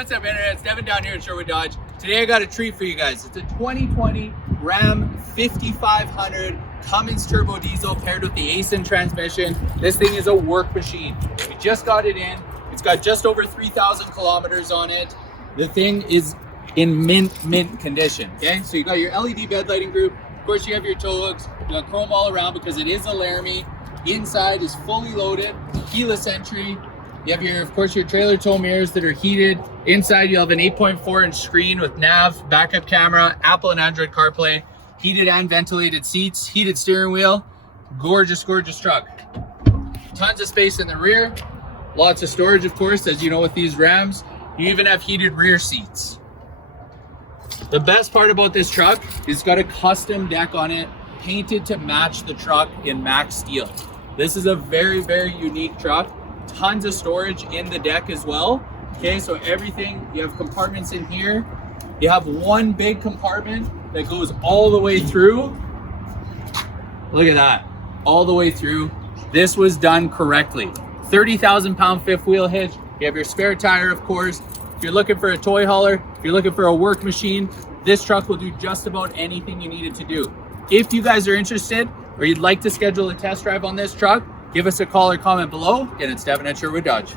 What's up, internet? It's Devin down here at Sherwood Dodge. Today I got a treat for you guys. It's a 2020 Ram 5500 Cummins turbo diesel paired with the Aisin transmission. This thing is a work machine. We just got it in. It's got just over 3,000 kilometers on it. The thing is in mint condition. Okay, so you got your LED bed lighting group. Of course, you have your tow hooks. You got chrome all around because it is a Laramie. Inside is fully loaded, keyless entry. You have your, of course, your trailer tow mirrors that are heated. Inside, you'll have an 8.4-inch screen with nav, backup camera, Apple and Android CarPlay, heated and ventilated seats, heated steering wheel. Gorgeous, gorgeous truck. Tons of space in the rear. Lots of storage, of course, as you know with these Rams. You even have heated rear seats. The best part about this truck is it's got a custom deck on it, painted to match the truck in max steel. This is a very, very unique truck. Tons of storage in the deck as well. Okay, so everything, you have compartments in here. You have one big compartment that goes all the way through. Look at that, all the way through. This was done correctly. 30,000 pound fifth wheel hitch. You have your spare tire, of course. If you're looking for a toy hauler, if you're looking for a work machine, this truck will do just about anything you need it to do. If you guys are interested or you'd like to schedule a test drive on this truck, give us a call or comment below. And it's Devin at Sherwood Dodge.